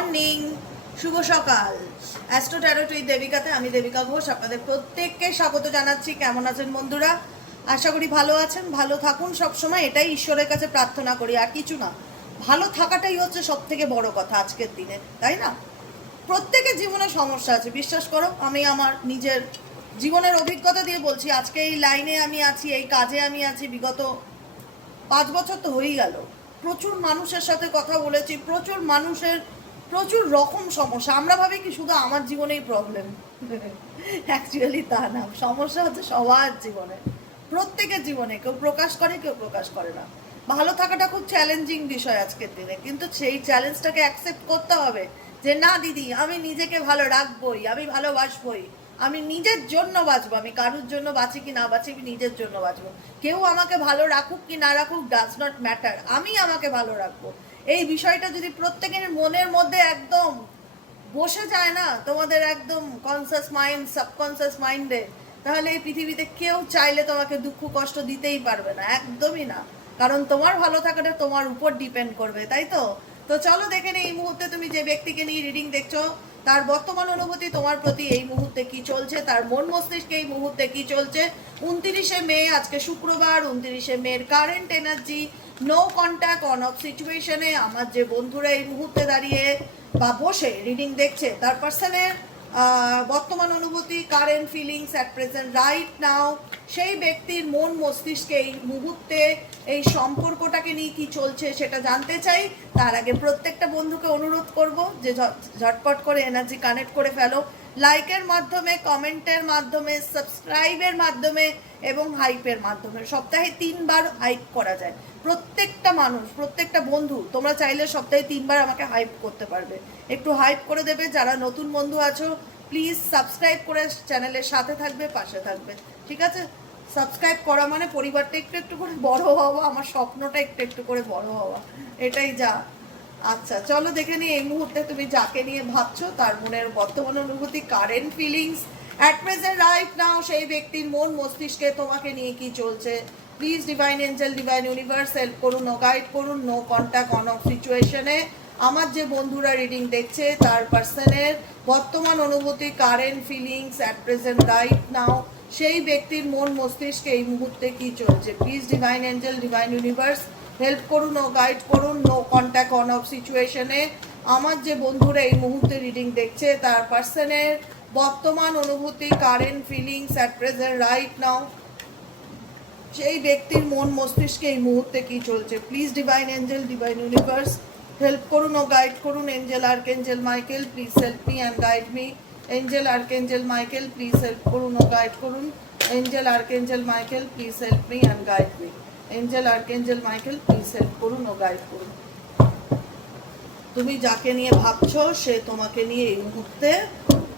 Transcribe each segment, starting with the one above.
Morning, শুভ সকাল। Astro tarot with দেবিকাতে আমি দেবিকা ঘোষ আপনাদের প্রত্যেককে স্বাগত জানাচ্ছি। কেমন আছেন বন্ধুরা? আশা করি ভালো আছেন, ভালো থাকুন সবসময়, এটাই ঈশ্বরের কাছে প্রার্থনা করি, আর কিছু না। ভালো থাকাটাই হচ্ছে সব থেকে বড় কথা আজকের দিনে, তাই না? প্রত্যেকের জীবনে সমস্যা আছে, বিশ্বাস করো। আমি আমার নিজের জীবনের অভিজ্ঞতা দিয়ে বলছি, আজকে এই লাইনে আমি আছি, এই কাজে আমি আছি বিগত 5 বছর তো হয়েই গেল। প্রচুর মানুষের সাথে কথা বলেছি, প্রচুর মানুষের প্রচুর রকম সমস্যা। আমরা ভাবি কি শুধু আমার জীবনেই প্রবলেম, অ্যাকচুয়ালি তা না। সমস্যা হচ্ছে সবার জীবনে, প্রত্যেকের জীবনে। কেউ প্রকাশ করে, কেউ প্রকাশ করে না। ভালো থাকাটা খুব চ্যালেঞ্জিং বিষয় আজকের দিনে, কিন্তু সেই চ্যালেঞ্জটাকে অ্যাকসেপ্ট করতে হবে যে না দিদি, আমি নিজেকে ভালো রাখবই, আমি ভালোবাসবই, আমি নিজের জন্য বাঁচবো। আমি কারোর জন্য বাঁচি কি না বাঁচি, আমি নিজের জন্য বাঁচবো। কেউ আমাকে ভালো রাখুক কি না রাখুক, ডাজ নট ম্যাটার, আমি আমাকে ভালো রাখবো। এই বিষয়টা যদি প্রত্যেকের মনের মধ্যে একদম বসে যায় না, তোমাদের একদম কনসাস মাইন্ড, সাবকনসাস মাইন্ডে, তাহলে এই পৃথিবীতে কেউ চাইলে তোমাকে দুঃখ কষ্ট দিতেই পারবে না, একদমই না। কারণ তোমার ভালো থাকাটা তোমার উপর ডিপেন্ড করবে, তাই তো? তো চলো দেখে নিই এই মুহূর্তে তুমি যে ব্যক্তিকে নিয়ে রিডিং দেখছো, তার বর্তমান অনুভূতি তোমার প্রতি এই মুহূর্তে কি চলছে, তার মন মস্তিষ্কে এই মুহূর্তে কি চলছে। 29শে মে, আজকে শুক্রবার, 29শে মের current energy, no contact, on off সিচুয়েশনে আমার যে বন্ধুরা এই মুহূর্তে দাঁড়িয়ে বা বসে রিডিং দেখছে, তার পার্সনের বর্তমান অনুভূতি, current feelings at present right now, সেই ব্যক্তির মন মস্তিষ্কে এই মুহূর্তে এই সম্পর্কটাকে নিয়ে কি চলছে সেটা জানতে চাই। তার আগে প্রত্যেকটা বন্ধুকে অনুরোধ করব যে ঝটপট করে এনার্জি কানেক্ট করে ফেলো, লাইকের মাধ্যমে, কমেন্টের মাধ্যমে, সাবস্ক্রাইবের মাধ্যমে এবং হাইপের মাধ্যমে। সপ্তাহে 3বার হাইপ করা যায়। প্রত্যেকটা মানুষ, প্রত্যেকটা বন্ধু, তোমরা চাইলে সপ্তাহে 3বার আমাকে হাইপ করতে পারবে। একটু হাইপ করে দেবে। যারা নতুন বন্ধু আছো, প্লিজ সাবস্ক্রাইব করে চ্যানেলের সাথে থাকবে, পাশে থাকবে, ঠিক আছে? সাবস্ক্রাইব করা মানে পরিবারটা একটু একটু করে বড় হওয়া, আমার স্বপ্নটা একটু একটু করে বড় হওয়া, এটাই যা। আচ্ছা চলো দেখে নিই এই মুহূর্তে তুমি যাকে নিয়ে ভাবছো তার মনের বর্তমান অনুভূতি, current feelings at present right now, সেই ব্যক্তির মন মস্তিষ্কে তোমাকে নিয়ে কি চলছে। Please divine angel, divine universe help করুন ও গাইড করুন। নো কন্ট্যাক্ট, অন অফ সিচুয়েশনে আমার যে বন্ধুরা রিডিং দেখছে তার পার্সনের বর্তমান অনুভূতি, current feelings at present right now, সেই ব্যক্তির মন মস্তিষ্কে এই মুহূর্তে কি চলছে। Please divine angel, divine universe help করুন ও গাইড করুন। নো কন্ট্যাক্ট, অন অফ সিচুয়েশনে আমার যে বন্ধুরা এই মুহূর্তে রিডিং দেখছে তার পার্সনের বর্তমান অনুভূতি, current feelings at present right now, সেই ব্যক্তির মন মস্তিষ্কে এই মুহূর্তে কি চলছে। Please divine angel, divine universe help করুন ও গাইড করুন। Angel archangel Michael, please help me and guide me. Angel archangel Michael, please help করুন ও গাইড করুন। Angel archangel Michael, please help me and guide me. Angel archangel Michael, please help করুন ও guide করুন। তুমি যাকে নিয়ে ভাবছো সে তোমাকে নিয়ে এই মুহূর্তে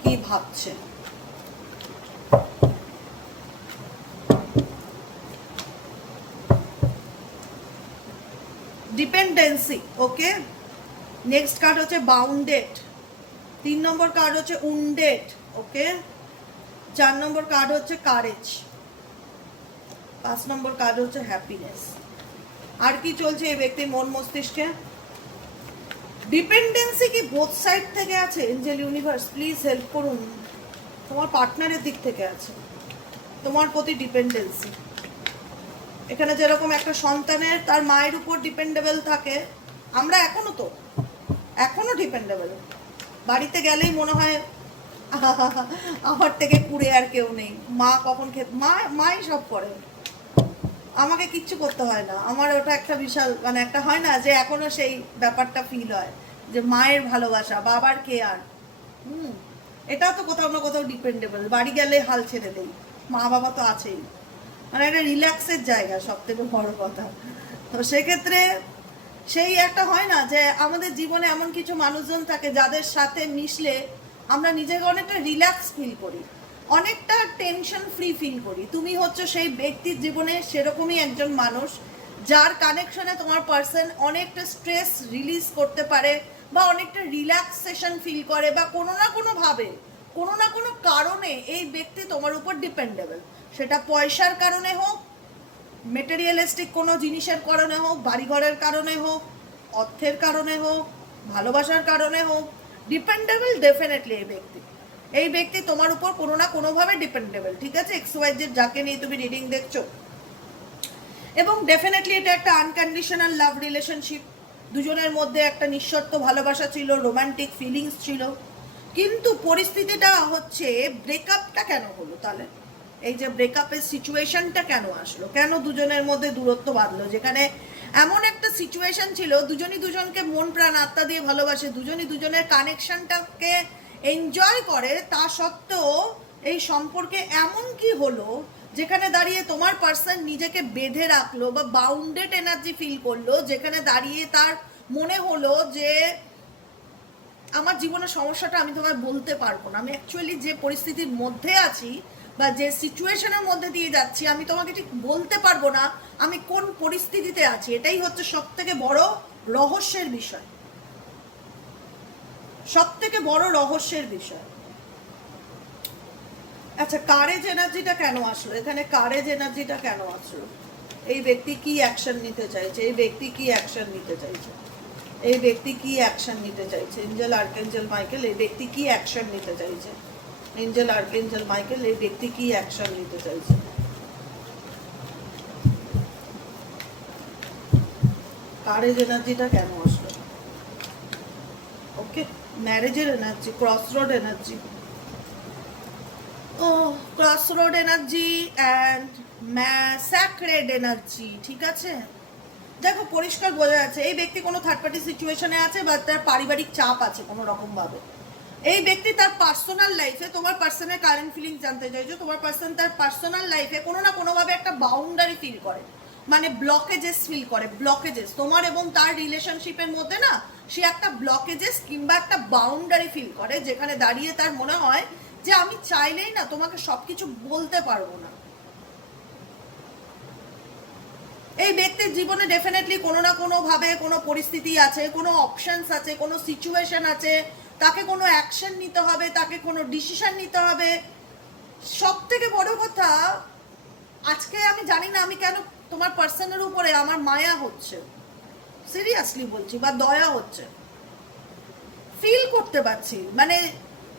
কি ভাবছে। ডিপেন্ডেন্সি, ওকে। নেক্সট কার্ড হচ্ছে বাউন্ডেড, 3 নম্বর কার্ড হচ্ছে উন্ডেড, ওকে। 4 নম্বর কার্ড হচ্ছে কারেজ, 5 নম্বর কার্ড হচ্ছে হ্যাপিনেস। আর কি চলছে এই ব্যক্তির মন মস্তিষ্কে? ডিপেন্ডেন্সি কি বোথ সাইড থেকে আছে? এঞ্জেল ইউনিভার্স প্লিজ হেল্প করুন। তোমার পার্টনারের দিক থেকে আছে তোমার প্রতি ডিপেন্ডেন্সি। এখানে যেরকম একটা সন্তানের তার মায়ের উপর ডিপেন্ডেবল থাকে, আমরা এখনো ডিপেন্ডেবল। বাড়িতে গেলেই মনে হয় আমার থেকে কুড়ে আর কেউ নেই, মা কখন মাই সব করে, আমাকে কিচ্ছু করতে হয় না। আমার ওটা একটা বিশাল, মানে একটা হয় না যে এখনো সেই ব্যাপারটা ফিল হয় যে মায়ের ভালোবাসা, বাবার কেয়ার। এটাও তো কোথাও না কোথাও ডিপেন্ডেবল। বাড়ি গেলে হাল ছেড়ে দেই, মা বাবা তো আছেই, মানে একটা রিল্যাক্সের জায়গা, সব থেকে বড় কথা। তো সেক্ষেত্রে সেই একটা হয় না যে আমাদের জীবনে এমন কিছু মানুষজন থাকে যাদের সাথে মিশলে আমরা নিজেকে অনেকটা রিল্যাক্স ফিল করি, অনেকটা টেনশন ফ্রি ফিল করি। তুমি হচ্ছে সেই ব্যক্তির জীবনে সেরকমই একজন মানুষ যার কানেকশনে তোমার পার্সন অনেকটা স্ট্রেস রিলিজ করতে পারে বা অনেকটা রিল্যাক্সেশন ফিল করে, বা কোনো না কোনো ভাবে, কোনো না কোনো কারণে এই ব্যক্তি তোমার উপর ডিপেন্ডেবল। সেটা পয়সার কারণে হোক, মেটেরিয়ালিস্টিক কোনো জিনিসের কারণে হোক, বাড়িঘরের কারণে হোক, অর্থের কারণে হোক, ভালোবাসার কারণে হোক, ডিপেন্ডেবল ডেফিনেটলি এই ব্যক্তি তোমার উপর কোনো না কোনোভাবে ডিপেন্ডেবল, ঠিক আছে, XYZ যাকে নিয়ে তুমি রিডিং দেখছো। এবং ডেফিনেটলি এটা একটা আনকন্ডিশনাল লাভ রিলেশনশিপ, দুজনের মধ্যে একটা নিঃশর্ত ভালোবাসা ছিল, রোমান্টিক ফিলিংস ছিল। কিন্তু পরিস্থিতিটা হচ্ছে ব্রেকআপটা কেন হলো তাহলে? এই যে ব্রেকআপের সিচুয়েশনটা কেন আসলো, কেন দুজনের মধ্যে দূরত্ব বাঁধলো? যেখানে এমন একটা সিচুয়েশন ছিল দুজনই দুজনকে মন প্রাণ আত্মা দিয়ে ভালোবাসে, দুজনই দুজনের কানেকশনটাকে এনজয় করে, তা সত্ত্বেও এই সম্পর্কে এমন কি হলো যেখানে দাঁড়িয়ে তোমার পার্সন নিজেকে বেঁধে রাখলো বা বাউন্ডেড এনার্জি ফিল করলো, যেখানে দাঁড়িয়ে তার মনে হলো যে আমার জীবনের সমস্যাটা আমি তোমায় বলতে পারবো না, আমি অ্যাকচুয়ালি যে পরিস্থিতির মধ্যে আছি বা যে সিচুয়েশনের মধ্যে দিয়ে যাচ্ছি আমি তোমাকে ঠিক বলতে পারবো না আমি কোন পরিস্থিতিতে আছি। এটাই হচ্ছে সব থেকে বড় রহস্যের বিষয়, সব থেকে বড় রহস্যের বিষয়। আচ্ছা, কারেজ এনার্জিটা কেন আসলো এখানে? কারেজ এনার্জিটা কেন আসলো? এই ব্যক্তি কি অ্যাকশন নিতে চাইছে? এই ব্যক্তি কি অ্যাকশন নিতে চাইছে? এই ব্যক্তি কি অ্যাকশন নিতে চাইছে? এঞ্জেল আর্কেঞ্জেল মাইকেল, এই ব্যক্তি কি অ্যাকশন নিতে চাইছে? এঞ্জেল আর্কেঞ্জেল মাইকেল, এই ব্যক্তি কি অ্যাকশন নিতে চাইছে? কারেজ এনার্জিটা কেন আসলো? ওকে, ম্যারেজের এনার্জি, ক্রসরোড এনার্জি, ও crossroad energy and sacred energy, ঠিক আছে। দেখো পরিষ্কার বোঝা যাচ্ছে এই ব্যক্তি কোনো থার্ড পার্টি সিচুয়েশনে আছে বা তার পারিবারিক চাপ আছে কোনো রকম ভাবে। এই ব্যক্তি তার পার্সোনাল লাইফে, তোমার পার্সনের কারেন্ট ফিলিংস জানতে চাইছো, তোমার পার্সন তার পার্সোনাল লাইফে কোনো না কোনোভাবে একটা বাউন্ডারি ফিল করে, মানে ব্লকেজেস ফিল করে, ব্লকেজেস তোমার এবং তার রিলেশনশিপের মধ্যে না, সে একটা ব্লকেজেস কিংবা একটা বাউন্ডারি ফিল করে, যেখানে দাঁড়িয়ে তার মনে হয় যে আমি চাইলেই না তোমাকে সবকিছু বলতে পারবো না। এই ব্যক্তির জীবনে ডেফিনেটলি কোনো না কোনো ভাবে কোনো পরিস্থিতি আছে, কোনো অপশনস আছে, কোনো সিচুয়েশন আছে, তাকে কোনো অ্যাকশন নিতে হবে, তাকে কোনো ডিসিশন নিতে হবে। সব থেকে বড় কথা, আজকে আমি জানি না আমি কেন তোমার পার্সনের উপরে আমার মায়া হচ্ছে, সিরিয়াসলি বলছি, বা দয়া হচ্ছে, ফিল করতে পারছি, মানে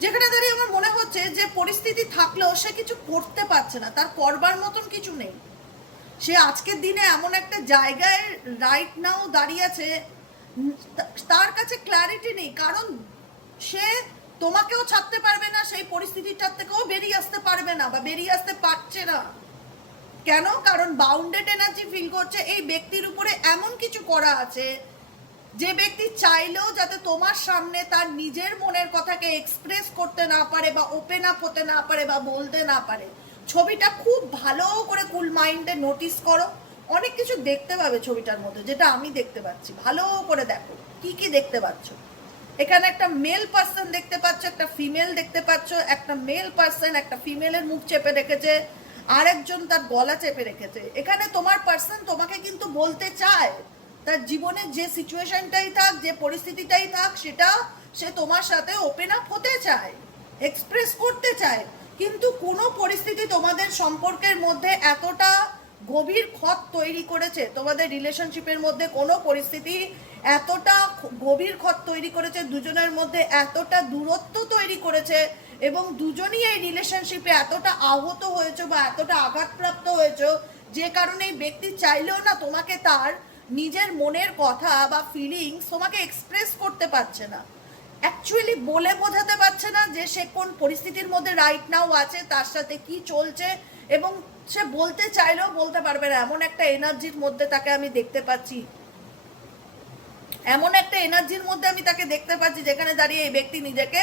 যেখানে দাঁড়িয়ে আমার মনে হচ্ছে যে পরিস্থিতি থাকলেও সে কিছু করতে পারছে না, তার করবার মতন কিছু নেই। সে আজকের দিনে এমন একটা জায়গায় রাইট নাও দাঁড়িয়ে আছে, তার কাছে ক্ল্যারিটি নেই, কারণ সে তোমাকেও ছাড়তে পারবে না, সেই পরিস্থিতিটার থেকেও বেরিয়ে আসতে পারবে না বা বেরিয়ে আসতে পারছে না। কেন? কারণ বাউন্ডেড এনার্জি ফিল করছে এই ব্যক্তির উপরে এমন কিছু করা আছে যে ব্যক্তি চাইলেও যাতে তোমার সামনে তার নিজের মনের কথাকে এক্সপ্রেস করতে না পারে বা ওপেন আপ হতে না পারে বা বলতে না পারে। ছবিটা খুব ভালো করে কুল মাইন্ডে নোটিস করো, অনেক কিছু দেখতে পাবে ছবিটার মধ্যে, যেটা আমি দেখতে পাচ্ছি। ভালো করে দেখো কি কি দেখতে পাচ্ছ। এখানে একটা মেল পার্সন দেখতে পাচ্ছ, একটা ফিমেল দেখতে পাচ্ছ, একটা মেল পার্সন একটা ফিমেলের মুখ চেপে রেখেছে, আরেকজন তার গলা চেপে রেখেছে। এখানে তোমার পার্সন তোমাকে কিন্তু বলতে চায়, তার জীবনের যে সিচুয়েশনটাই থাক, যে পরিস্থিতিটাই থাক, সেটা সে তোমার সাথে ওপেন আপ হতে চায়, এক্সপ্রেস করতে চায়। কিন্তু কোনো পরিস্থিতি তোমাদের সম্পর্কের মধ্যে এতটা গভীর ক্ষত তৈরি করেছে, তোমাদের রিলেশনশিপের মধ্যে কোনো পরিস্থিতি এতটা গভীর ক্ষত তৈরি করেছে, দুজনের মধ্যে এতটা দূরত্ব তৈরি করেছে, এবং দুজনই এই রিলেশনশিপে এতটা আহত হয়েছে বা এতটা আঘাতপ্রাপ্ত হয়েছে, যে কারণে এই ব্যক্তি চাইলেও না তোমাকে তার নিজের মনের কথা বা ফিলিংস তোমাকে এক্সপ্রেস করতে পারছে না, অ্যাকচুয়ালি বলে বোঝাতে পারছে না যে সে কোন পরিস্থিতির মধ্যে রাইট নাও আছে, তার সাথে কি চলছে, এবং সে বলতে চাইলেও বলতে পারবে না। এমন একটা এনার্জির মধ্যে তাকে আমি দেখতে পাচ্ছি, এমন একটা এনার্জির মধ্যে আমি তাকে দেখতে পাচ্ছি, যেখানে দাঁড়িয়ে এই ব্যক্তি নিজেকে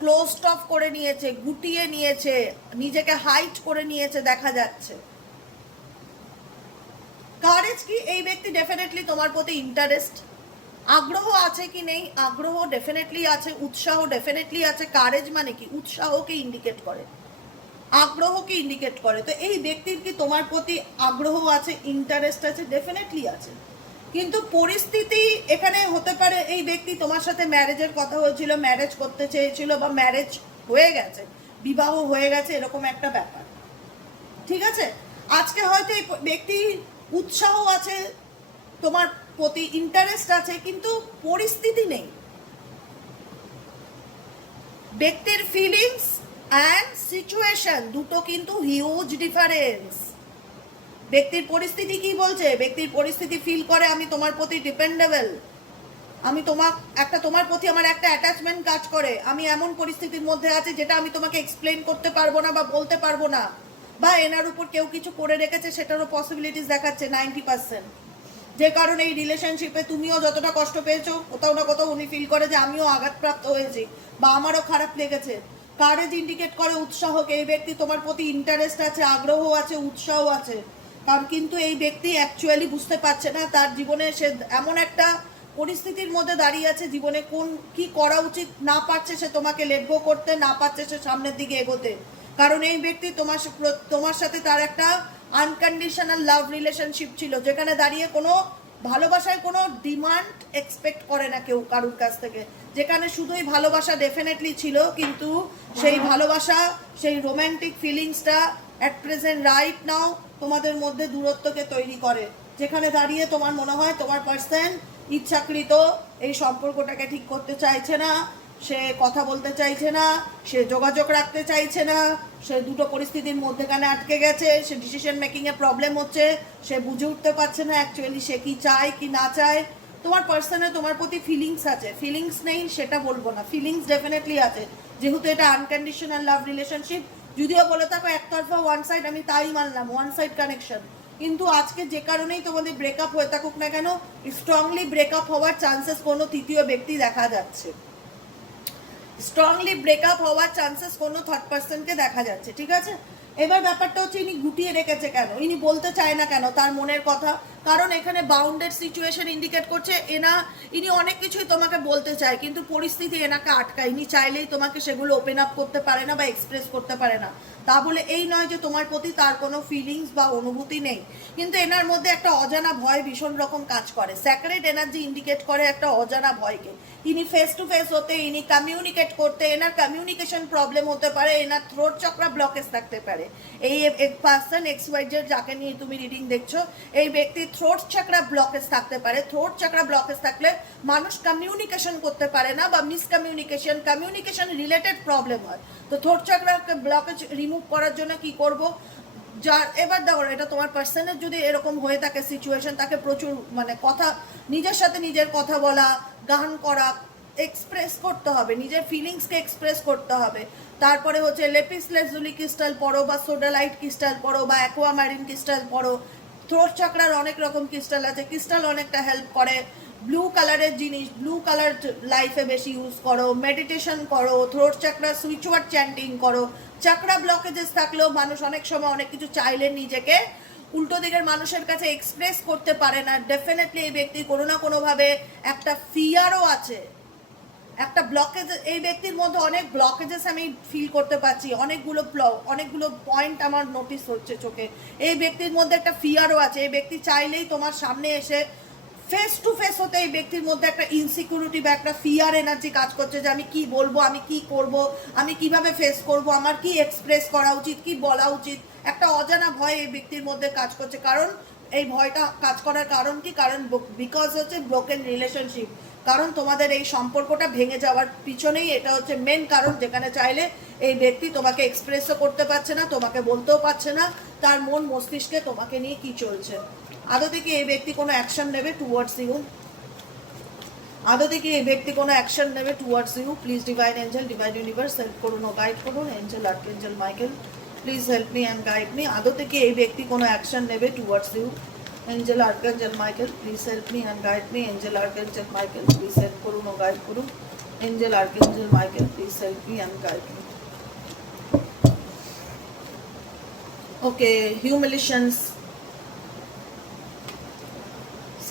ক্লোজড অফ করে নিয়েছে, গুটিয়ে নিয়েছে, নিজেকে হাইট করে নিয়েছে, দেখা যাচ্ছে। কারেজ কি? এই ব্যক্তি ডেফিনেটলি তোমার প্রতি ইন্টারেস্ট, আগ্রহ আছে কি নেই? আগ্রহ ডেফিনেটলি আছে, উৎসাহ ডেফিনেটলি আছে। কারেজ মানে কি? উৎসাহকে ইন্ডিকেট করে, আগ্রহকে ইন্ডিকেট করে। তো এই ব্যক্তির কি তোমার প্রতি আগ্রহ আছে, ইন্টারেস্ট আছে? ডেফিনেটলি আছে। কিন্তু পরিস্থিতি এখানে হতে পারে এই ব্যক্তি তোমার সাথে ম্যারেজের কথা হয়েছিল, ম্যারেজ করতে চেয়েছিল বা ম্যারেজ হয়ে গেছে, বিবাহ হয়ে গেছে, এরকম একটা ব্যাপার, ঠিক আছে। আজকে হয়তো এই ব্যক্তি উৎসাহ আছে, তোমার প্রতি ইন্টারেস্ট আছে, কিন্তু পরিস্থিতি নেই, ব্যক্তির ফিলিংস অ্যান্ড সিচুয়েশন দুটো কিন্তু হিউজ ডিফারেন্স। ব্যক্তির পরিস্থিতি কি বলছে? ব্যক্তির পরিস্থিতি ফিল করে আমি তোমার প্রতি ডিপেন্ডেবল, আমি তোমার প্রতি আমার একটা অ্যাটাচমেন্ট কাজ করে, আমি এমন পরিস্থিতির মধ্যে আছি যেটা আমি তোমাকে এক্সপ্লেন করতে পারবো না বা বলতে পারবো না, বা এনার উপর কেউ কিছু করে রেখেছে সেটারও পসিবিলিটিস দেখাচ্ছে 90%। যে কারণে এই রিলেশনশিপে তুমিও যতটা কষ্ট পেয়েছো, কোথাও না কোথাও উনি ফিল করে যে আমিও আঘাতপ্রাপ্ত হয়েছি বা আমারও খারাপ লেগেছে। কারেজ ইন্ডিকেট করে উৎসাহকে, এই ব্যক্তি তোমার প্রতি ইন্টারেস্ট আছে, আগ্রহ আছে, উৎসাহ আছে। কারণ কিন্তু এই ব্যক্তি অ্যাকচুয়ালি বুঝতে পারছে না তার জীবনে সে এমন একটা পরিস্থিতির মধ্যে দাঁড়িয়ে আছে, জীবনে কি করা উচিত না পারছে সে তোমাকে লেট গো করতে, না পারছে সে সামনের দিকে এগোতে। কারণ এই ব্যক্তি তোমার সাথে তার একটা আনকন্ডিশনাল লাভ রিলেশনশিপ ছিল, যেখানে দাঁড়িয়ে কোনো ভালোবাসায় কোনো ডিমান্ড এক্সপেক্ট করে না কেউ কারুর কাছ থেকে, যেখানে শুধুই ভালোবাসা ডেফিনেটলি ছিল, কিন্তু সেই ভালোবাসা, সেই রোম্যান্টিক ফিলিংসটা অ্যাট প্রেজেন্ট রাইট নাও তোমাদের মধ্যে দূরত্বকে তৈরি করে, যেখানে দাঁড়িয়ে তোমার মনে হয় তোমার পার্সন ইচ্ছাকৃত এই সম্পর্কটাকে ঠিক করতে চাইছে না, সে কথা বলতে চাইছে না, সে যোগাযোগ রাখতে চাইছে না, সে দুটো পরিস্থিতির মধ্যেখানে আটকে গেছে, সে ডিসিশন মেকিংয়ে প্রবলেম হচ্ছে, সে বুঝে উঠতে পারছে না অ্যাকচুয়ালি সে কি চায় কি না চায়। তোমার পার্সনে তোমার প্রতি ফিলিংস আছে, ফিলিংস নেই সেটা বলবো না, ফিলিংস ডেফিনেটলি আছে, যেহেতু এটা আনকন্ডিশনাল লাভ রিলেশনশিপ। যদিও বলে থাকো একতরফা ওয়ান সাইড, আমি তাই মানলাম, ওয়ান সাইড কানেকশন, কিন্তু আজকে যে কারণেই তোমাদের ব্রেকআপ হয়ে থাকুক না কেন, স্ট্রংলি ব্রেকআপ হওয়ার চান্সেস কোনো তৃতীয় ব্যক্তি দেখা যাচ্ছে, স্ট্রংলি ব্রেকআপ হওয়ার চান্সেস কোনো থার্ড পার্সনকে দেখা যাচ্ছে। ঠিক আছে, এবার ব্যাপারটা হচ্ছে ইনি গুটিয়ে রেখেছে কেন, ইনি বলতে চায় না কেন তার মনের কথা? কারণ এখানে বাউন্ডেড সিচুয়েশন ইন্ডিকেট করছে ইনি অনেক কিছুই তোমাকে বলতে চায়, কিন্তু পরিস্থিতি এনাকে আটকায়, ইনি চাইলেই তোমাকে সেগুলো ওপেন আপ করতে পারে না বা এক্সপ্রেস করতে পারে না। তা বলে এই নয় যে তোমার প্রতি তার কোনো ফিলিংস বা অনুভূতি নেই, কিন্তু এনার মধ্যে একটা অজানা ভয় ভীষণ রকম কাজ করে, স্যাক্রেড এনার্জি ইন্ডিকেট করে একটা অজানা ভয়কে। ইনি ফেস টু ফেস হতে, ইনি কমিউনিকেট করতে, এনার কমিউনিকেশন প্রবলেম হতে পারে, এনার থ্রোট চক্রা ব্লকেজ থাকতে পারে। এই পার্সন XYZ যাকে নিয়ে তুমি রিডিং দেখছো, এই ব্যক্তির থ্রোট চক্রা ব্লকেজ থাকতে পারে। থ্রোট চক্রা ব্লকেজ থাকলে মানুষ কমিউনিকেশন করতে পারে না বা কমিউনিকেশন রিলেটেড প্রবলেম হয়। তো থ্রোট চক্রা ব্লকেজ রিমুভ করার জন্য কি করব? এবার দেখো, এটা তোমার পার্সনের যদি এরকম হয়ে থাকে সিচুয়েশন, তাকে প্রচুর কথা, নিজের সাথে নিজের কথা বলা, গান করা, এক্সপ্রেস করতে হবে, নিজের ফিলিংসকে এক্সপ্রেস করতে হবে। তারপরে হচ্ছে লেপিস লেজুলি ক্রিস্টাল পড়ো বা সোডালাইট ক্রিস্টাল পড়ো বা অ্যাকোয়ামারিন ক্রিস্টাল পড়ো। থ্রোট চাকরার অনেক রকম ক্রিস্টাল আছে, ক্রিস্টাল অনেকটা হেল্প করে। ব্লু কালারের জিনিস, ব্লু কালার লাইফে বেশি ইউজ করো, মেডিটেশন করো, থ্রোট চাকরা সুইচ ওয়ার্ড চ্যান্টিং করো। চাকরা ব্লকেজেস থাকলেও মানুষ অনেক সময় অনেক কিছু চাইলে নিজেকে উল্টো দিকের মানুষের কাছে এক্সপ্রেস করতে পারে না। ডেফিনেটলি এই ব্যক্তির কোনো না কোনোভাবে একটা ফিয়ারও আছে, একটা ব্লকেজ, এই ব্যক্তির মধ্যে অনেক ব্লকেজেস আমি ফিল করতে পারছি, অনেকগুলো পয়েন্ট আমার নোটিস হচ্ছে চোখে। এই ব্যক্তির মধ্যে একটা ফিয়ারও আছে, এই ব্যক্তি চাইলেই তোমার সামনে এসে ফেস টু ফেস হতে এই ব্যক্তির মধ্যে একটা ইনসিকিউরিটি বা একটা ফিয়ার এনার্জি কাজ করছে যে আমি কি বলবো, আমি কি করব, আমি কিভাবে ফেস করব, আমার কি এক্সপ্রেস করা উচিত, কি বলা উচিত, একটা অজানা ভয় এই ব্যক্তির মধ্যে কাজ করছে। কারণ এই ভয়টা কাজ করার কারণ কি? কারণ বিকজ হচ্ছে ব্রোকেন রিলেশনশিপ, কারণ তোমাদের এই সম্পর্কটা ভেঙে যাওয়ার পিছনেই এটা হচ্ছে মেন কারণ, যেখানে চাইলে এই ব্যক্তি তোমাকে এক্সপ্রেসও করতে পারছে না, তোমাকে বলতেও পারছে না তার মন মস্তিষ্কে তোমাকে নিয়ে কি চলছে। আদৌ থেকে এই ব্যক্তি কোনো অ্যাকশন নেবে টুয়ার্ডস ইউ? আদৌ থেকে এই ব্যক্তি কোনো অ্যাকশন নেবে towards you? Please divine angel, divine universe help করুন ও গাইড করুন। Angel, archangel Michael, please help me and guide me. আদৌ থেকে এই ব্যক্তি কোনো অ্যাকশন নেবে towards you? Angel, archangel Michael, please help me and guide me. Angel, archangel Michael, please help করুন ও গাইড করুন। Angel, archangel Michael, please help me and guide me. Okay, humiliations,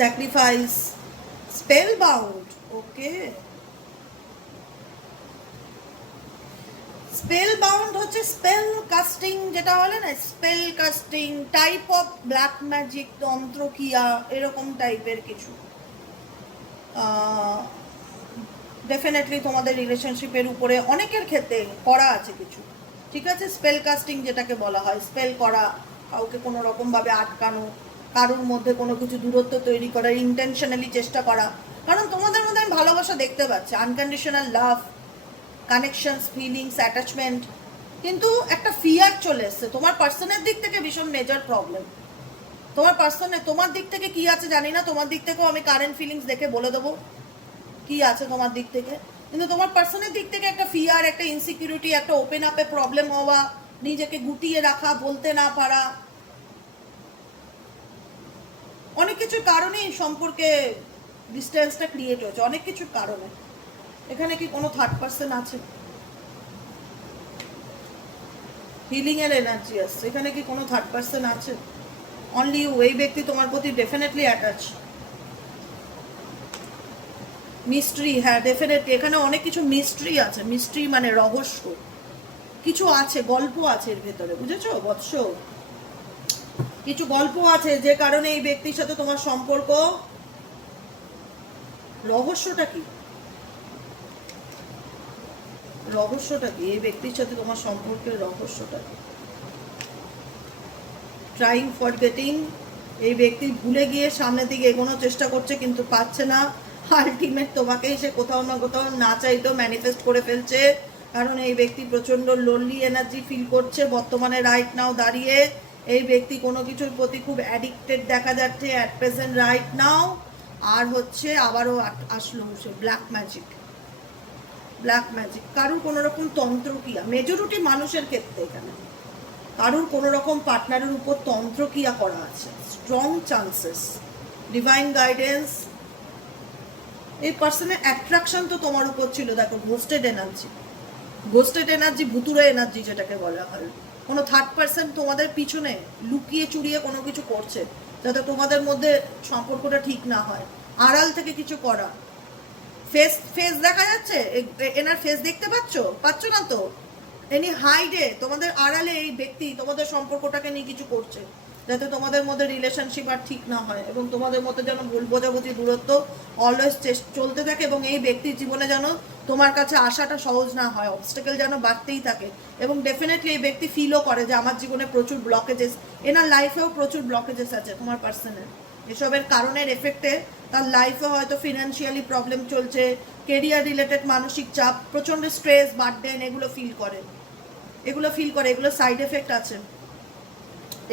sacrifice, spellbound. Okay, spellbound হচ্ছে spell casting, যেটা বলে না spell casting, type of black magic, তন্ত্রক্রিয়া, এরকম টাইপের কিছু। ডেফিনেটলি তোমাদের রিলেশনশিপের উপরে অনেকের ক্ষেত্রে করা আছে কিছু। ঠিক আছে, স্পেল কাস্টিং যেটাকে বলা হয়, স্পেল করা, কাউকে কোনো রকমভাবে আটকানো, কারোর মধ্যে কোনো কিছু দূরত্ব তৈরি করার ইন্টেনশনালি চেষ্টা করা। কারণ তোমাদের মধ্যে আমি ভালোবাসা দেখতে পাচ্ছি, unconditional love, connections, feelings, attachment, কিন্তু একটা ফিয়ার চলে এসছে তোমার পার্সনের দিক থেকে, ভীষণ মেজর প্রবলেম তোমার পার্সনে। তোমার দিক থেকে কি আছে জানি না, তোমার দিক থেকেও আমি কারেন্ট ফিলিংস দেখে বলে দেবো কি আছে তোমার দিক থেকে, কিন্তু তোমার পার্সনের দিক থেকে একটা ফিয়ার, একটা ইনসিকিউরিটি, একটা ওপেন আপে প্রবলেম হওয়া, নিজেকে গুটিয়ে রাখা, বলতে না পারা, অনেক কিছুর কারণেই সম্পর্কে ডিস্টেন্সটা ক্রিয়েট হয়েছে, অনেক কিছুর কারণে। এখানে কি কোনো থার্ড পার্সন আছে? হিলিং এর এনার্জি আসছে, এখানে কি কোনো থার্ড পার্সন আছে? Only you. এই ব্যক্তি তোমার প্রতি ডেফিনেটলি অ্যাটাচ। মিস্ট্রি, হ্যাঁ ডেফিনেটলি এখানে অনেক কিছু মিস্ট্রি আছে। মিস্ট্রি মানে রহস্য কিছু আছে, গল্প আছে এর ভেতরে, বুঝেছো বৎস? কিছু গল্প আছে যে কারণে এই ব্যক্তির সাথে তোমার সম্পর্ক। রহস্যটা কি? রহস্যটা কি এই ব্যক্তির সাথে তোমার সম্পর্কের রহস্যটা কি? ট্রাইং ফরগেটিং, এই ব্যক্তি ভুলে গিয়ে সামনের দিকে এগোনোর চেষ্টা করছে কিন্তু পাচ্ছে না। আলটিমেট তোমাকেই সে কোথাও না কোথাও না চাইতেও ম্যানিফেস্ট করে ফেলছে, কারণ এই ব্যক্তি প্রচন্ড লোনলি এনার্জি ফিল করছে বর্তমানে রাইট নাও দাঁড়িয়ে। এই ব্যক্তি কোনো কিছুর প্রতি খুব অ্যাডিক্টেড দেখা যাচ্ছে অ্যাট প্রেজেন্ট রাইট নাও। আর হচ্ছে আবারও আসলো সে ব্ল্যাক ম্যাজিক। ব্ল্যাক ম্যাজিক কারুর কোনো রকম তন্ত্রক্রিয়া, মেজরিটি মানুষের ক্ষেত্রে এখানে কারুর কোনো রকম পার্টনারের উপর তন্ত্রক্রিয়া করা আছে, স্ট্রং চান্সেস, ডিভাইন গাইডেন্স। এই পার্সনের অ্যাট্রাকশন তো তোমার উপর ছিল, দেখো ঘোস্টেড এনার্জি, ঘোস্টেড এনার্জি, ভুতুরে এনার্জি যেটাকে বলা হয়। কোনো থার্ড পার্সন তোমাদের পিছনে লুকিয়ে চুরিয়ে কোনো কিছু করছে যাতে তোমাদের মধ্যে সম্পর্কটা ঠিক না হয়, আড়াল থেকে কিছু করা। ফেস ফেস দেখা যাচ্ছে, এনার ফেস দেখতে পাচ্ছ না তো? এনি হাইডে তোমাদের আড়ালে এই ব্যক্তি তোমাদের সম্পর্কটাকে নিয়ে কিছু করছে যাতে তোমাদের মধ্যে রিলেশনশিপ আর ঠিক না হয়, এবং তোমাদের মধ্যে যেন ভুল বোঝাবুঝি, দূরত্ব অলওয়েজ চলতে থাকে, এবং এই ব্যক্তির জীবনে যেন তোমার কাছে আসাটা সহজ না হয়, অবস্টেকেল যেন বাড়তেই থাকে। এবং ডেফিনেটলি এই ব্যক্তি ফিলও করে যে আমার জীবনে প্রচুর ব্লকেজেস, এনার লাইফেও প্রচুর ব্লকেজেস আছে তোমার পার্সনের। এসবের কারণের এফেক্টে তার লাইফে হয়তো ফিনান্সিয়ালি প্রবলেম চলছে, কেরিয়ার রিলেটেড মানসিক চাপ, প্রচণ্ড স্ট্রেস, বার্ডেন, এগুলো ফিল করে। এগুলো সাইড এফেক্ট আছে,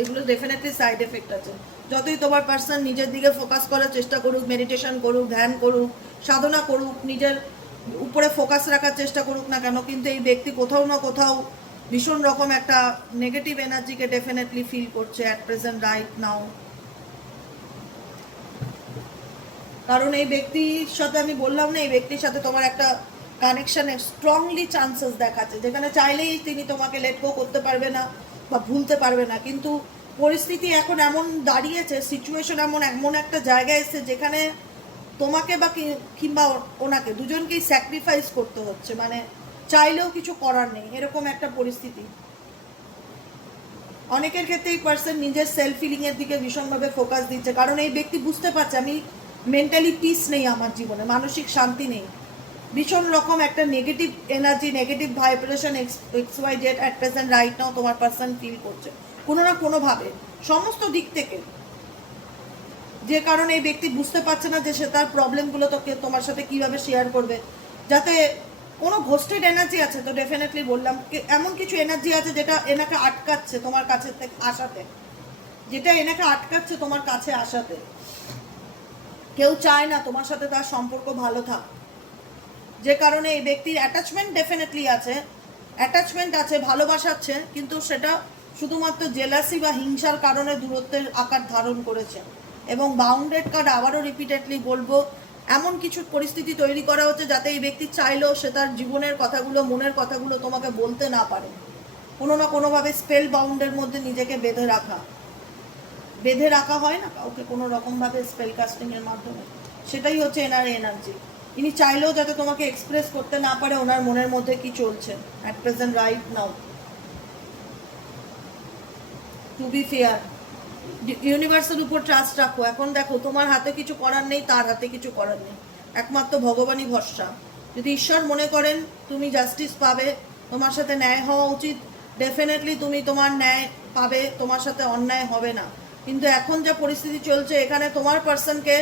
এগুলো ডেফিনেটলি সাইড এফেক্ট আছে। যতই তোমার পার্সন নিজের দিকে ফোকাস করার চেষ্টা করুক, মেডিটেশন করুক, ধ্যান করুক, সাধনা করুক, নিজের উপরে ফোকাস রাখার চেষ্টা করুক না কেন, কিন্তু এই ব্যক্তি কোথাও না কোথাও ভীষণ রকম একটা নেগেটিভ এনার্জিকে ডেফিনেটলি ফিল করছে অ্যাট প্রেজেন্ট রাইট নাও। কারণ এই ব্যক্তির সাথে আমি বললাম না, এই ব্যক্তির সাথে তোমার একটা কানেকশনের স্ট্রংলি চান্সেস দেখাচ্ছে, যেখানে চাইলেই তিনি তোমাকে লেট গো করতে পারবে না বা ভুলতে পারবে না, কিন্তু পরিস্থিতি এখন এমন দাঁড়িয়েছে, সিচুয়েশন এমন একটা জায়গায় এসেছে যেখানে তোমাকে বা কিংবা ওনাকে দুজনকেই স্যাক্রিফাইস করতে হচ্ছে, মানে চাইলেও কিছু করার নেই, এরকম একটা পরিস্থিতি। অনেকের ক্ষেত্রে এই পার্সন নিজের সেলফ ফিলিংয়ের দিকে ভীষণভাবে ফোকাস দিচ্ছে, কারণ এই ব্যক্তি বুঝতে পারছে আমি মেন্টালি পিস নেই, আমার জীবনে মানসিক শান্তি নেই, ভীষণ রকম একটা negative energy, negative vibration XYZ at present right নাও তোমার পার্সন ফিল করছে কোনো না কোনোভাবে, সমস্ত দিক থেকে। যে কারণে এই ব্যক্তি বুঝতে পারছে না যে সে তার প্রবলেমগুলো তোমার সাথে কিভাবে শেয়ার করবে, যাতে কোনো ঘোস্টেড এনার্জি আছে তো ডেফিনেটলি বললাম এমন কিছু এনার্জি আছে যেটা এনাকে আটকাচ্ছে তোমার কাছে আসাতে, যেটা এনাকে আটকাচ্ছে তোমার কাছে আসাতে। কেউ চায় না তোমার সাথে তার সম্পর্ক ভালো থাক, যে কারণে এই ব্যক্তির অ্যাটাচমেন্ট ডেফিনেটলি আছে, অ্যাটাচমেন্ট আছে, ভালোবাসা আছে, কিন্তু সেটা শুধুমাত্র জেলাসি বা হিংসার কারণে দূরত্বের আকার ধারণ করেছে। এবং বাউন্ডেড কার্ড আবারও রিপিটেডলি বলবো, এমন কিছু পরিস্থিতি তৈরি করা হচ্ছে যাতে এই ব্যক্তি চাইলেও সে তার জীবনের কথাগুলো, মনের কথাগুলো তোমাকে বলতে না পারে, কোনো না কোনোভাবে স্পেল বাউন্ডের মধ্যে নিজেকে বেঁধে রাখা হয় না কাউকে কোনো রকমভাবে স্পেল কাস্টিংয়ের মাধ্যমে, সেটাই হচ্ছে এনার এনার্জি। ইনি চাইলেও যাতে তোমাকে এক্সপ্রেস করতে না পারে ওনার মনের মধ্যে কি চলছে at present right now. To be fair, ইউনিভার্সের উপর ট্রাস্ট রাখো। এখন দেখো তোমার হাতে কিছু করার নেই, তার হাতে কিছু করার নেই, একমাত্র ভগবানই ভরসা। যদি ঈশ্বর মনে করেন তুমি জাস্টিস পাবে, তোমার সাথে ন্যায় হওয়া উচিত, ডেফিনেটলি তুমি তোমার ন্যায় পাবে, তোমার সাথে অন্যায় হবে না। কিন্তু এখন যা পরিস্থিতি চলছে এখানে তোমার পার্সনকে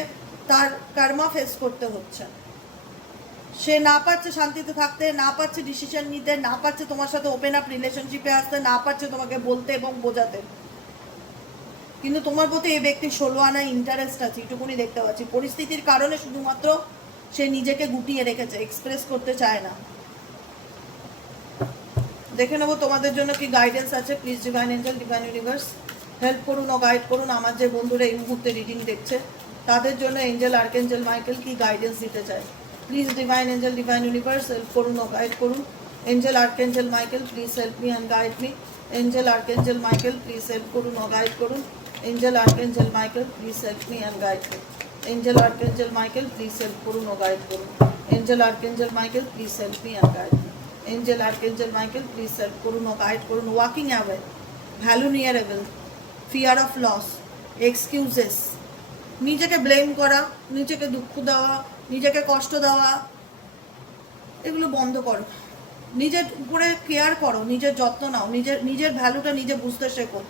তার কর্মা ফেস করতে হচ্ছে, সে না পারছে শান্তিতে থাকতে, না পারছে ডিসিশন নিতে, না পারছে তোমার সাথে ওপেন আপ রিলেশনশিপে আসতে, না পারছে তোমাকে বলতে এবং বোঝাতে। কিন্তু তোমার প্রতি এই ব্যক্তির 16 আনা ইন্টারেস্ট আছে, এটুকুনি দেখতে পাচ্ছি। পরিস্থিতির কারণে শুধুমাত্র সে নিজেকে গুটিয়ে রেখেছে, এক্সপ্রেস করতে চায় না। দেখে নেবো তোমাদের জন্য কি গাইডেন্স আছে। Please divine angel, divine universe help করুন ও গাইড করুন আমার যে বন্ধুরা এই মুহূর্তে রিডিং দেখছে তাদের জন্য এঞ্জেল আর্কএঞ্জেল মাইকেল কি গাইডেন্স দিতে চায়। Please divine angel, divine universe help করুন ও গাইড করুন। Angel archangel Michael please help me and guide me. Angel archangel Michael please help করুন ও গাইড করুন। Angel archangel Michael please help me and guide me. Angel archangel Michael please help করুন ও guide করুন। Angel archangel Michael please help me and guide me. Angel archangel Michael please help করুন ও guide করুন। Walking away, vulnerable, fear of loss, excuses, নিজেকে blame করা, নিজেকে দুঃখ দেওয়া, নিজেকে কষ্ট দেওয়া, এগুলো বন্ধ করো। নিজের উপরে কেয়ার করো, নিজের যত্ন নাও, নিজের ভ্যালুটা নিজে বুঝতে শেখো।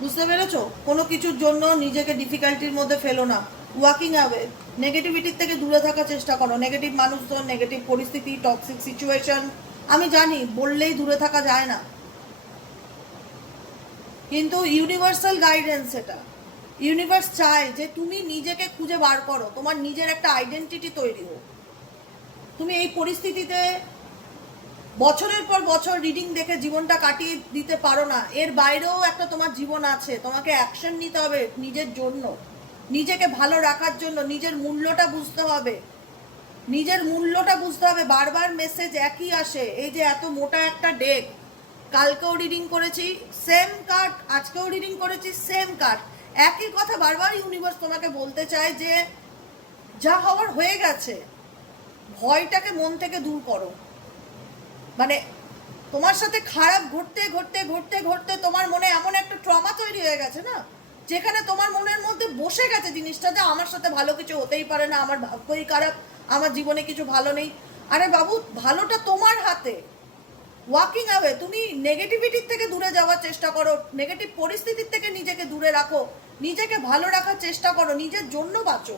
বুঝতে পেরেছো? কোনো কিছুর জন্য নিজেকে ডিফিকাল্টির মধ্যে ফেলো না। ওয়াকিং অ্যাওয়ে, নেগেটিভিটির থেকে দূরে থাকার চেষ্টা করো। নেগেটিভ মানুষজন, নেগেটিভ পরিস্থিতি, টক্সিক সিচুয়েশন, আমি জানি বললেই দূরে থাকা যায় না, কিন্তু ইউনিভার্সাল গাইডেন্স এটা। ইউনিভার্স চায় যে তুমি নিজেকে খুঁজে বার করো, তোমার নিজের একটা আইডেন্টিটি তৈরি হোক। তুমি এই পরিস্থিতিতে বছরের পর বছর রিডিং দেখে জীবনটা কাটিয়ে দিতে পারো না। এর বাইরেও একটা তোমার জীবন আছে, তোমাকে অ্যাকশন নিতে হবে নিজের জন্য, নিজেকে ভালো রাখার জন্য। নিজের মূল্যটা বুঝতে হবে, নিজের মূল্যটা বুঝতে হবে। বারবার মেসেজ একই আসে, এই যে এত মোটা একটা ডেক, কালকেও রিডিং করেছি সেম কার্ড, আজকেও রিডিং করেছি সেম কার্ড, একই কথা বারবার ইউনিভার্স তোমাকে বলতে চায় যে যা হওয়ার হয়ে গেছে, ভয়টাকে মন থেকে দূর করো। মানে তোমার সাথে খারাপ ঘটতে ঘটতে ঘটতে ঘটতে তোমার মনে এমন একটা ট্রমা তৈরি হয়ে গেছে না, যেখানে তোমার মনের মধ্যে বসে গেছে জিনিসটা যে আমার সাথে ভালো কিছু হতেই পারে না, আমার ভাগ্যই খারাপ, আমার জীবনে কিছু ভালো নেই। আরে বাবু, ভালোটা তোমার হাতে। ওয়াকিং অ্যাওয়ে, তুমি নেগেটিভিটির থেকে দূরে যাওয়ার চেষ্টা করো, নেগেটিভ পরিস্থিতির থেকে নিজেকে দূরে রাখো, নিজেকে ভালো রাখার চেষ্টা করো, নিজের জন্য বাঁচো।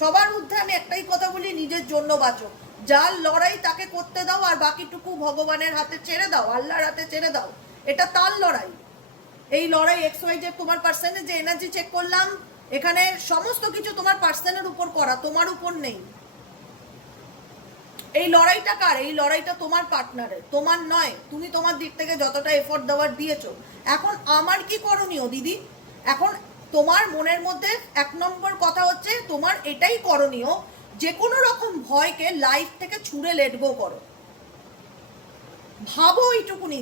সবার ঊর্ধ্বে আমি একটাই কথা বলি, নিজের জন্য বাঁচো। যার লড়াই তাকে করতে দাও, আর বাকিটুকু ভগবানের হাতে ছেড়ে দাও, আল্লাহর হাতে ছেড়ে দাও। এটা তার লড়াই। এই লড়াই XYZ তোমার পার্সনের যে এনার্জি চেক করলাম, এখানে সমস্ত কিছু তোমার পার্সনের উপর করা, তোমার উপর নেই। এই লড়াইটা কার? এই লড়াইটা তোমার পার্টনারের, তোমার নয়। তুমি তোমার দিক থেকে যতটা এফোর্ট দেওয়ার দিয়েছো। এখন আমার কি করণীয় দিদি? এখন তোমার মনের মধ্যে 1 নম্বর কথা হচ্ছে, তোমার এটাই করণীয়, যে কোনো রকম ভয়কে লাইফ থেকে ছুঁড়ে লেট গো করো। ভাবো এইটুকুনি,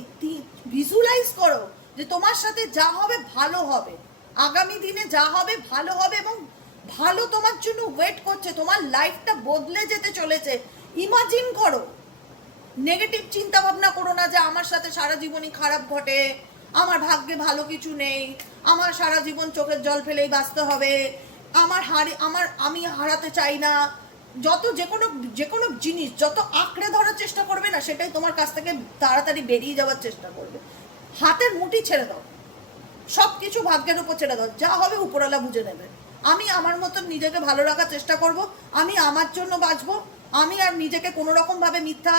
ভিজুয়ালাইজ করো যে তোমার সাথে যা হবে ভালো হবে, আগামী দিনে যা হবে ভালো হবে, এবং ভালো তোমার জন্য ওয়েট করছে, তোমার লাইফটা বদলে যেতে চলেছে। ইমাজিন করো। নেগেটিভ চিন্তা ভাবনা করো না যে আমার সাথে সারা জীবনই খারাপ ঘটে, আমার ভাগ্যে ভালো কিছু নেই, আমার সারা জীবন চোখের জল ফেলেই বাঁচতে হবে, আমি হারাতে চাই না। যে কোনো জিনিস যত আঁকড়ে ধরার চেষ্টা করবে না, সেটাই তোমার কাছ থেকে তাড়াতাড়ি বেরিয়ে যাওয়ার চেষ্টা করবে। হাতের মুঠি ছেড়ে দাও, সব কিছু ভাগ্যের উপর ছেড়ে দাও, যা হবে উপরওয়ালা বুঝে নেবে। আমি আমার মতন নিজেকে ভালো রাখার চেষ্টা করব, আমি আমার জন্য বাঁচবো। আমি আর নিজেকে কোনো রকমভাবে মিথ্যা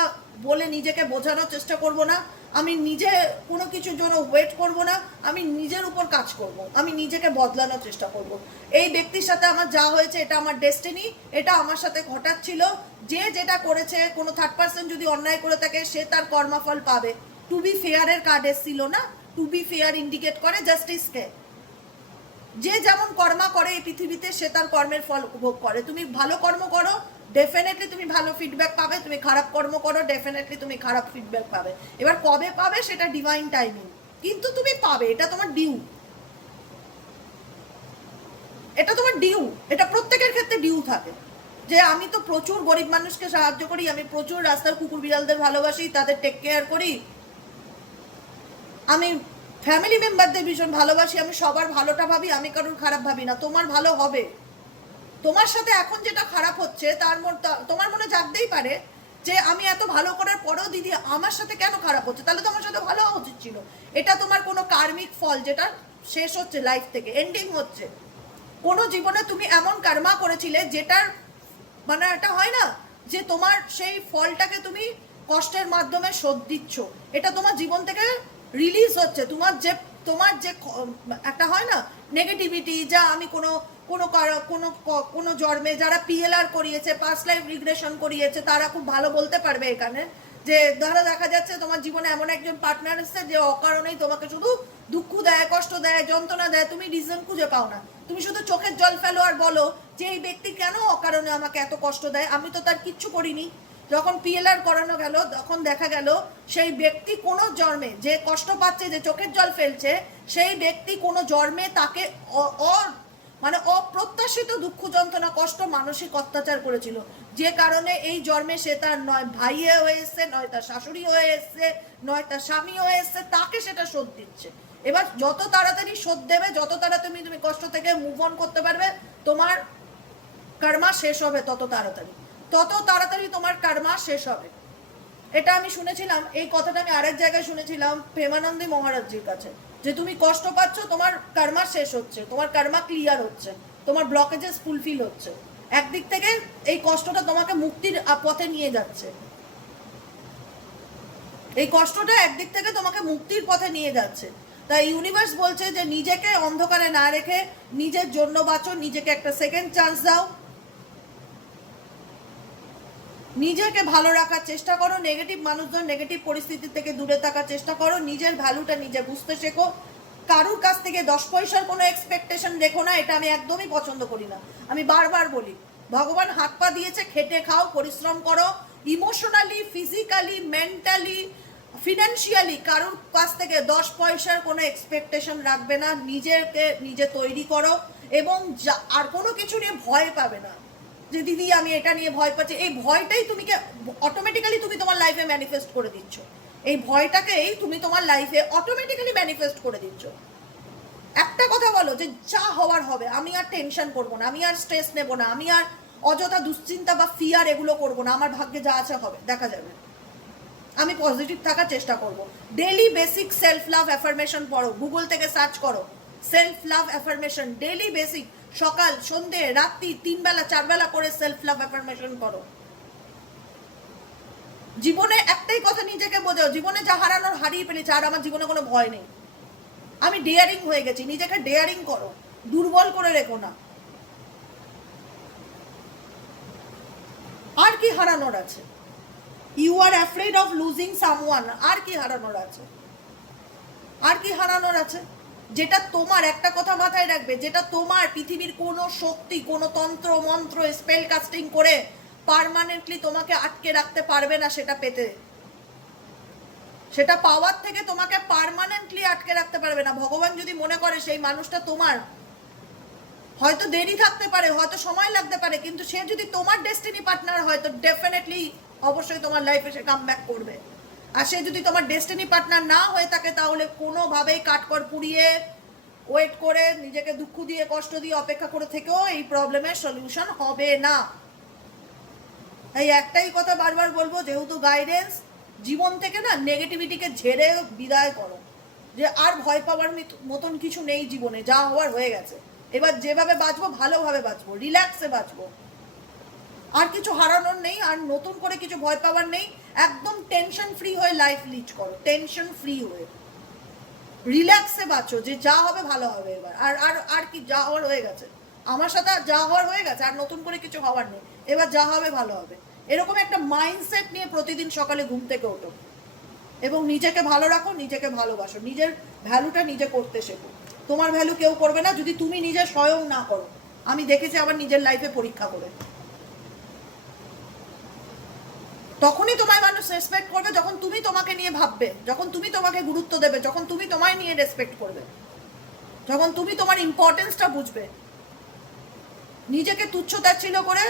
বলে নিজেকে বোঝানোর চেষ্টা করব না, আমি নিজে কোনো কিছুর জন্য ওয়েট করব না, আমি নিজের উপর কাজ করব, আমি নিজেকে বদলানোর চেষ্টা করব। এই ব্যক্তির সাথে আমার যা হয়েছে এটা আমার ডেস্টিনি, এটা আমার সাথে ঘটাচ্ছিল। যে যেটা করেছে, কোনো থার্ড পার্সন যদি অন্যায় করে থাকে, সে তার কর্মফল পাবে। টু বি ফেয়ারের কার্ড এসেছিল না, টু বি ফেয়ার ইন্ডিকেট করে জাস্টিসকে। যে যেমন কর্মা করে এই পৃথিবীতে, সে তার কর্মের ফল উপভোগ করে। তুমি ভালো কর্ম করো, ডেফিনেটলি তুমি ভালো ফিডব্যাক পাবে। তুমি খারাপ কর্ম করো, ডেফিনেটলি তুমি খারাপ ফিডব্যাক পাবে। এবার কবে পাবে সেটা ডিভাইন টাইমিং, কিন্তু তুমি পাবে। এটা তোমার ডিউ, এটা তোমার ডিউ। এটা প্রত্যেকের ক্ষেত্রে ডিউ থাকে। যে আমি তো প্রচুর গরিব মানুষকে সাহায্য করি, আমি প্রচুর রাস্তার কুকুর বিড়ালদের ভালোবাসি, তাদের টেক কেয়ার করি, আমি ফ্যামিলি মেম্বারদের ভীষণ ভালোবাসি, আমি সবার ভালোটা ভাবি, আমি কারোর খারাপ ভাবি না। তোমার ভালো হবে। তোমার সাথে এখন যেটা খারাপ হচ্ছে, তোমার মনে জাগতেই পারে যে আমি এত ভালো করার পরেও দিদি আমার সাথে কেন খারাপ হচ্ছে, তাহলে তোমার সাথে ভালো হওয়া উচিত ছিল। এটা তোমার কোনো কার্মিক ফল, যেটা শেষ হচ্ছে, লাইফ থেকে এন্ডিং হচ্ছে। কোনো জীবনে তুমি এমন কর্মা করেছিলে যেটার মানে এটা হয় না যে তোমার সেই ফলটাকে তুমি কষ্টের মাধ্যমে শোধ দিচ্ছ, এটা তোমার জীবন থেকে রিলিজ হচ্ছে। তোমার যে একটা হয় না নেগেটিভিটি, যা আমি কোনো কোনো কোনো কোনো জন্মে যারা পিএলআর করিয়েছে, পাস্ট লাইফ রিগ্রেশন করিয়েছে, তারা খুব ভালো বলতে পারবে এখানে, যে ধরো দেখা যাচ্ছে তোমার জীবনে এমন একজন পার্টনার এসছে যে অকারণেই তোমাকে শুধু দুঃখ দেয়, কষ্ট দেয়, যন্ত্রণা দেয়, তুমি রিজন খুঁজে পাও না, তুমি শুধু চোখের জল ফেলো আর বলো যে এই ব্যক্তি কেন অকারণে আমাকে এত কষ্ট দেয়, আমি তো তার কিচ্ছু করিনি। যখন পিএলআর করানো গেল তখন দেখা গেল সেই ব্যক্তি কোনো জন্মে যে কষ্ট পাচ্ছে, যে চোখের জল ফেলছে, সেই ব্যক্তি কোনো জন্মে তাকে মানে অপ্রত্যাশিত দুঃখ, যন্ত্রণা, কষ্ট, মানসিক অত্যাচার করেছিল, যে কারণে এই জন্মে সে তার নয় ভাইয়ে হয়ে এসছে, নয় তার শাশুড়ি হয়ে এসছে, নয় তার স্বামী হয়ে এসছে, তাকে সেটা শোধ দিচ্ছে। এবার যত তাড়াতাড়ি শোধ দেবে, যত তাড়াতাড়ি তুমি কষ্ট থেকে মুভ অন করতে পারবে, তোমার কর্মা শেষ হবে তত তাড়াতাড়ি তোমার কর্মা শেষ হবে। এটা আমি শুনেছিলাম, এই কথাটা আমি আরেক জায়গায় শুনেছিলাম প্রেমানন্দী মহারাজজির কাছে, যে তুমি কষ্ট পাচ্ছ, তোমার কর্মা শেষ হচ্ছে, তোমার কর্মা ক্লিয়ার হচ্ছে, তোমার ব্লকেজেস ফুলফিল হচ্ছে। একদিক থেকে এই কষ্টটা তোমাকে মুক্তির পথে নিয়ে যাচ্ছে, এই কষ্টটা একদিক থেকে তোমাকে মুক্তির পথে নিয়ে যাচ্ছে। তাই ইউনিভার্স বলছে যে নিজেকে অন্ধকারে না রেখে নিজের জন্য বাঁচো, নিজেকে একটা সেকেন্ড চান্স দাও, নিজেকে ভালো রাখার চেষ্টা করো, নেগেটিভ মানুষজন, নেগেটিভ পরিস্থিতি থেকে দূরে থাকার চেষ্টা করো, নিজের ভ্যালুটা নিজে বুঝতে শেখো, কারুর কাছ থেকে 10 পয়সার কোনো এক্সপেকটেশন রেখো না, এটা আমি একদমই পছন্দ করি না। আমি বারবার বলি, ভগবান হাত পা দিয়েছে, খেটে খাও, পরিশ্রম করো, ইমোশনালি, ফিজিক্যালি, মেন্টালি, ফিনান্সিয়ালি কারুর কাছ থেকে 10 পয়সার কোনো এক্সপেকটেশন রাখবে না, নিজেকে নিজে তৈরি করো, এবং আর কোনো কিছু নিয়ে ভয় পাবে না যে দিদি আমি এটা নিয়ে ভয় পাচ্ছি। এই ভয়টাই তুমিকে অটোমেটিক্যালি তুমি তোমার লাইফে ম্যানিফেস্ট করে দিচ্ছ, এই ভয়টাকেই তুমি তোমার লাইফে অটোমেটিক্যালি ম্যানিফেস্ট করে দিচ্ছ। একটা কথা বলো যে যা হওয়ার হবে, আমি আর টেনশন করবো না, আমি আর স্ট্রেস নেবো না, আমি আর অযথা দুশ্চিন্তা বা ফিয়ার এগুলো করবো না, আমার ভাগ্যে যা আছে হবে, দেখা যাবে। আমি পজিটিভ থাকার চেষ্টা করব। Daily basic self love affirmation পড়ো, গুগল থেকে সার্চ করো self love affirmation, daily basic, সকাল, সন্ধে, রাত্রি, 3 বেলা 4 বেলা করে সেলফ লাভ অ্যাফার্মেশন করো। জীবনে একটাই কথা নিজেকে বোঝাও, জীবনে যা হারানোর হারিয়ে ফেলেছি, আর আমার জীবনে কোনো ভয় নেই, আমি ডেয়ারিং হয়ে গেছি। নিজেকে ডেয়ারিং করো, দুর্বল করে রেখো না। আর কি হারানোর আছে? You are afraid of losing someone, আর কি হারানোর আছে? আর কি হারানোর আছে? যেটা তোমার, একটা কথা মাথায় রাখবে, যেটা তোমার পৃথিবীর কোনো শক্তি, কোনো তন্ত্র মন্ত্র স্পেল কাস্টিং করে পার্মানেন্টলি তোমাকে আটকে রাখতে পারবে না সেটা পেতে, সেটা পাওয়ার থেকে তোমাকে পার্মানেন্টলি আটকে রাখতে পারবে না। ভগবান যদি মনে করে সেই মানুষটা তোমার, হয়তো দেরি থাকতে পারে, হয়তো সময় লাগতে পারে, কিন্তু সে যদি তোমার ডেস্টিনি পার্টনার হয় তো ডেফিনেটলি অবশ্যই তোমার লাইফে সে কাম ব্যাক করবে। আর সে যদি তোমার ডেস্টিনি পার্টনার না হয়ে থাকে তাহলে কোনোভাবেই কাঠকড় পুড়িয়ে ওয়েট করে নিজেকে দুঃখ দিয়ে, কষ্ট দিয়ে, অপেক্ষা করে থেকেও এই প্রবলেমের সলিউশন হবে না। এই একটাই কথা বারবার বলবো, যেহেতু গাইডেন্স, জীবন থেকে না নেগেটিভিটিকে ঝেড়ে বিদায় করো, যে আর ভয় পাওয়ার মতন কিছু নেই জীবনে, যা হওয়ার হয়ে গেছে। এবার যেভাবে বাঁচবো ভালোভাবে বাঁচবো, রিল্যাক্সে বাঁচবো, আর কিছু হারানোর নেই, আর নতুন করে কিছু ভয় পাওয়ার নেই। একদম টেনশন ফ্রি হয়ে লাইফ লিড করো, টেনশন ফ্রি হয়ে রিল্যাক্সে বাঁচো, যে যা হবে ভালো হবে। এবার আর আর আর কি, যা হওয়ার হয়ে গেছে, আমার সাথে যা হওয়ার হয়ে গেছে, আর নতুন করে কিছু হওয়ার নেই, এবার যা হবে ভালো হবে। এরকম একটা মাইন্ডসেট নিয়ে প্রতিদিন সকালে ঘুম থেকে ওঠো এবং নিজেকে ভালো রাখো, নিজেকে ভালোবাসো, নিজের ভ্যালুটা নিজে করতে শেখো। তোমার ভ্যালু কেউ করবে না যদি তুমি নিজে স্বয়ং না করো। আমি দেখেছি আবার নিজের লাইফে পরীক্ষা করে, তখনই তোমায় মানুষ রেসপেক্ট করবে যখন তুমি তোমাকে নিয়ে ভাববে, যখন তুমি তোমাকে গুরুত্ব দেবে, যখন তুমি তোমায় নিয়ে রেসপেক্ট করবে, যখন তুমি তোমার ইম্পর্টেন্সটা বুঝবে। নিজেকে তুচ্ছ তাচ্ছিল্য করে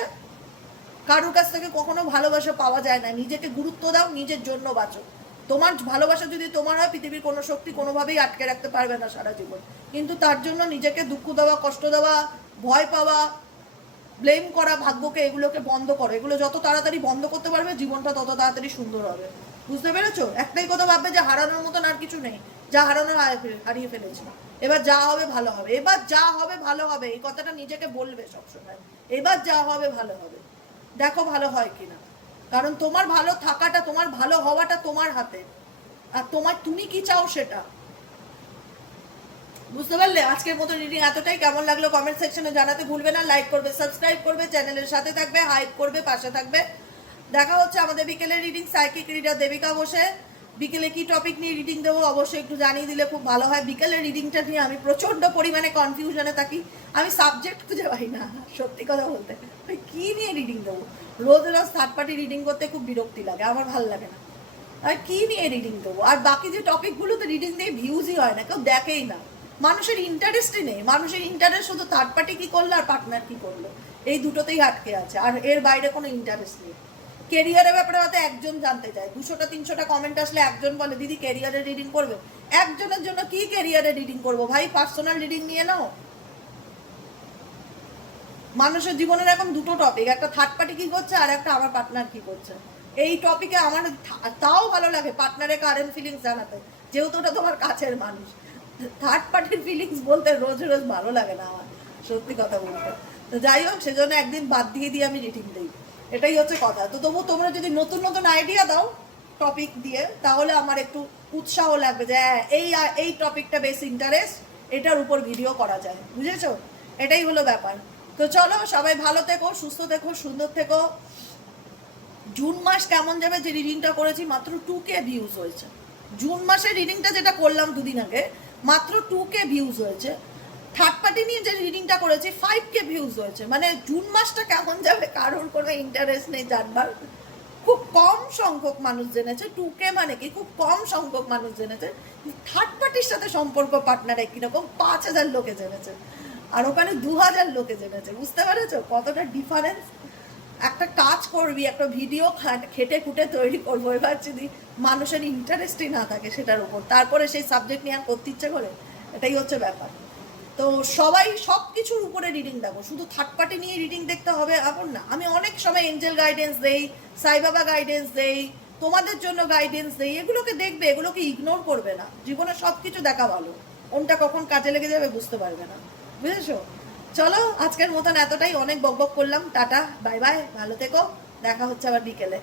কারোর কাছ থেকে কখনো ভালোবাসা পাওয়া যায় না। নিজেকে গুরুত্ব দাও, নিজের জন্য বাঁচো। তোমার ভালোবাসা যদি তোমার হয়, পৃথিবীর কোনো শক্তি কোনোভাবেই আটকে রাখতে পারবে না সারা জীবন। কিন্তু তার জন্য নিজেকে দুঃখ দেওয়া, কষ্ট দেওয়া, ভয় পাওয়া, ব্লেম করা ভাগ্যকে, এগুলোকে বন্ধ করো। এগুলো যত তাড়াতাড়ি বন্ধ করতে পারবে জীবনটা তত তাড়াতাড়ি সুন্দর হবে। বুঝতে পেরেছো? একটাই কথা ভাববে যে হারানোর মতন আর কিছু নেই, যা হারানোর হারিয়ে ফেলেছি, এবার যা হবে ভালো হবে, এবার যা হবে ভালো হবে, এই কথাটা নিজেকে বলবে সবসময়, এবার যা হবে ভালো হবে, দেখো ভালো হয় কিনা। কারণ তোমার ভালো থাকাটা, তোমার ভালো হওয়াটা তোমার হাতে, আর তুমি কি চাও সেটা। বুঝতে পারলে? আজকের মতো রিডিং এতটাই। কেমন লাগলো কমেন্ট সেকশনে জানাতে ভুলবে না। লাইক করবে, সাবস্ক্রাইব করবে, চ্যানেলের সাথে থাকবে, হাইপ করবে, পাশে থাকবে। দেখা হচ্ছে আমাদের বিকেলের রিডিং। সাইকিক রিডার দেবিকা বসে। বিকেলে কি টপিক নিয়ে রিডিং দেবো অবশ্যই একটু জানিয়ে দিলে খুব ভালো হয়। বিকেলের রিডিংটা নিয়ে আমি প্রচণ্ড পরিমাণে কনফিউশনে থাকি, আমি সাবজেক্ট খুঁজে পাই না, সত্যি কথা বলতে। কি নিয়ে রিডিং দেবো? রোজ রোজ থার্ড পার্টি রিডিং করতে খুব বিরক্তি লাগে, আমার ভালো লাগে না। আর কি নিয়ে রিডিং দেবো? আর বাকি যে টপিকগুলোতে রিডিং দিয়ে ভিউজই হয় না, কেউ দেখেই না, মানুষের ইন্টারেস্টই নেই। মানুষের ইন্টারেস্ট শুধু থার্ড পার্টি কী করলো আর পার্টনার কী করলো, এই দুটোতেই আটকে আছে, আর এর বাইরে কোনো ইন্টারেস্ট নেই। কেরিয়ারের ব্যাপারে হয়তো একজন জানতে চায়, 200-300টা কমেন্ট আসলে একজন বলে দিদি কেরিয়ারের রিডিং করবে। একজনের জন্য কি কেরিয়ারের রিডিং করবো ভাই? পার্সোনাল রিডিং নিয়ে নাও। মানুষের জীবনের এখন দুটো টপিক, একটা থার্ড পার্টি কি করছে আর একটা আমার পার্টনার কি করছে। এই টপিকে আমার তাও ভালো লাগে পার্টনারের কারেন্ট ফিলিংস জানাতে, যেহেতু ওটা তোমার কাছের মানুষ। থার্ড পার্টির ফিলিংস বলতে রোজ রোজ ভালো লাগে না আমার, সত্যি কথা বলতে। তো যাই হোক, সেজন্য একদিন বাদ দিয়ে আমি রিডিং দিই, এটাই হচ্ছে কথা। তো তবু তোমরা যদি নতুন নতুন আইডিয়া দাও টপিক দিয়ে, তাহলে আমার একটু উৎসাহ লাগবে যে এই টপিকটা বেশ ইন্টারেস্ট, এটার উপর ভিডিও করা যায়, বুঝেছো? এটাই হলো ব্যাপার। তো চলো, সবাই ভালো থেকো, সুস্থ থেকো, সুন্দর থেকো। জুন মাস কেমন যাবে? যে রিডিংটা করেছি মাত্র 2K ভিউজ হয়েছে। জুন মাসের রিডিংটা যেটা করলাম দুদিন আগে, মাত্র 2K ভিউজ হয়েছে। থার্ড পার্টি নিয়ে যে রিডিংটা করেছি 5K ভিউজ হয়েছে। মানে জুন মাসটা কেমন যাবে কারোর কোনো ইন্টারেস্ট নেই জানবার। খুব কম সংখ্যক মানুষ জেনেছে। 2K মানে কি, খুব কম সংখ্যক মানুষ জেনেছে। থার্ড পার্টির সাথে সম্পর্ক পার্টনার কিরকম 5,000 লোকে জেনেছে, আর ওখানে 2,000 লোকে জেনেছে। বুঝতে পেরেছো কতটা ডিফারেন্স? একটা কাজ করবি, একটা ভিডিও খেটে খুঁটে তৈরি করবো, এবার যদি মানুষের ইন্টারেস্টই না থাকে সেটার উপর, তারপরে সেই সাবজেক্ট নিয়ে আর করতে ইচ্ছে করে, এটাই হচ্ছে ব্যাপার। তো সবাই সব কিছুর উপরে রিডিং দেখো, শুধু থার্ড পার্টি নিয়ে রিডিং দেখতে হবে এমন না। আমি অনেক সময় এঞ্জেল গাইডেন্স দেই, সাই বাবা গাইডেন্স দেই, তোমাদের জন্য গাইডেন্স দেই। এগুলোকে দেখবে, এগুলোকে ইগনোর করবে না। জীবনে সব কিছু দেখা ভালো, কোনটা কখন কাজে লেগে যাবে বুঝতে পারবে না, বুঝেছো? চলো, আজকের মতন এতটাই, অনেক বকবক করলাম। টাটা, বাই বাই, ভালো থেকো, দেখা হচ্ছে আবার বিকেলে।